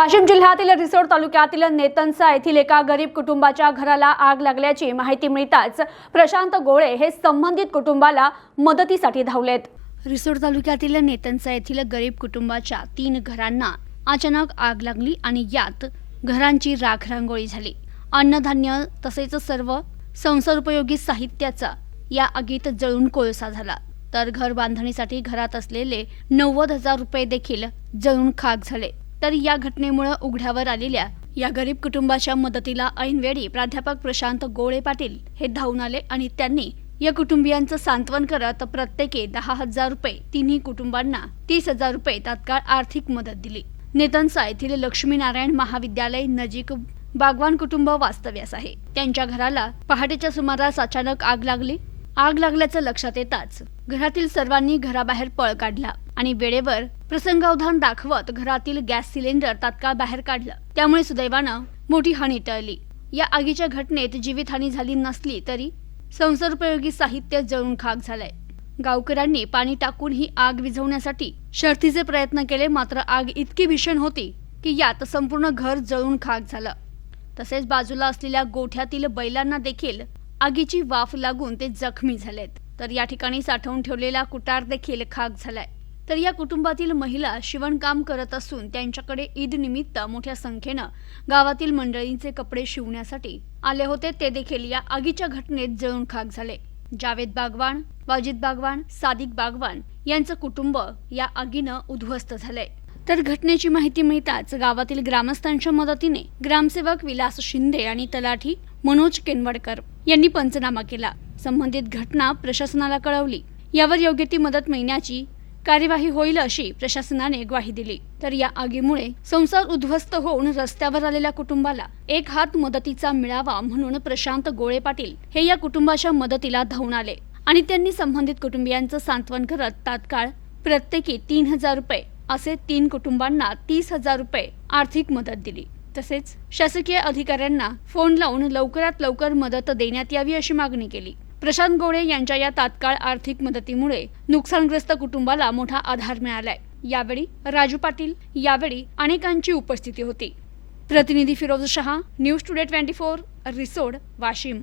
वाशिम जिल्ह्यातील रिसोड तालुक्यातील नेतनसा येथील एका गरीब कुटुंबाच्या घराला आग लागल्याची माहिती मिळताच प्रशांत गोळे हे संबंधित कुटुंबाला मदतीसाठी धावलेत. रिसोड तालुक्यातील नेतनसा येथील गरीब कुटुंबाच्या तीन घरांना अचानक आग लागली आणि यात घरांची राखरांगोळी झाली. अन्नधान्य तसेच सर्व संसारोपयोगी साहित्याचा या आगीत जळून कोळसा झाला. तर घर बांधणीसाठी घरात असलेले नव्वद हजार रुपये देखील जळून खाक झाले. तर या घटनेमुळे उघड्यावर आलेल्या या गरीब कुटुंबाच्या मदतीला ऐनवेळी प्राध्यापक प्रशांत गोळे पाटील हे धावून आले आणि त्यांनी या कुटुंबियांचं सांत्वन करत प्रत्येकी दहा हजार रुपये तिन्ही कुटुंबांना तीस हजार रुपये तात्काळ आर्थिक मदत दिली. नेतनसा येथील लक्ष्मीनारायण महाविद्यालय नजीक बागवान कुटुंब वास्तव्यास आहे. त्यांच्या घराला पहाटेच्या सुमारास अचानक आग लागली. आग लागल्याचं लक्षात येताच घरातील सर्वांनी घराबाहेर पळ काढला. आणि वेळेवर प्रसंगावधान दाखवत घरातील गॅस सिलेंडर तात्काळ बाहेर काढलं. त्यामुळे सुदैवानं मोठी हानी टळली. या आगीच्या घटनेत जीवितहानी झाली नसली तरी संसारोपयोगी साहित्य जळून खाक झालंय. गावकऱ्यांनी पाणी टाकून ही आग विझवण्यासाठी शर्थीचे प्रयत्न केले मात्र आग इतकी भीषण होती की यात संपूर्ण घर जळून खाक झालं. तसेच बाजूला असलेल्या गोठ्यातील बैलांना देखील आगीची वाफ लागून ते जखमी झालेत. तर या ठिकाणी साठवून ठेवलेला कुटार देखील खाक झालाय. तर या कुटुंबातील महिला शिवणकाम करत असून त्यांच्याकडे ईद निमित्त मोठ्या संख्येनं गावातील मंडळींचे कपडे शिवण्यासाठी आले होते. ते देखील या आगीच्या घटनेत जळून खाक झाले. जावेद बागवान वाजिद बागवान सादिक बागवान यांचं कुटुंब या आगीनं उद्ध्वस्त झालंय. तर घटनेची माहिती मिळताच गावातील ग्रामस्थांच्या मदतीने ग्रामसेवक विलास शिंदे आणि तलाठी मनोज केनवडकर यांनी पंचनामा केला. संबंधित घटना प्रशासनाला कळवली. यावर योग्य ती मदत मिळण्याची कार्यवाही होईल अशी प्रशासनाने ग्वाही दिली. तर या आगीमुळे संसार उद्ध्वस्त होऊन रस्त्यावर आलेल्या कुटुंबाला एक हात मदतीचा मिळावा म्हणून प्रशांत गोळे पाटील हे या कुटुंबाच्या मदतीला धावून आले आणि त्यांनी संबंधित कुटुंबियांचं सांत्वन करत तात्काळ प्रत्येकी तीन हजार रुपये असे तीन कुटुंबांना तीस हजार रुपये आर्थिक मदत दिली. तसेच शासकीय अधिकाऱ्यांना फोन लावून लवकरात लवकर मदत देण्यात यावी अशी मागणी केली. प्रशांत गोळे यांच्या या तात्काळ आर्थिक मदतीमुळे नुकसानग्रस्त कुटुंबाला मोठा आधार मिळालाय. यावेळी राजू पाटील यावेळी अनेकांची उपस्थिती होती. प्रतिनिधी Firoz Shah news today twenty four Risod Washim.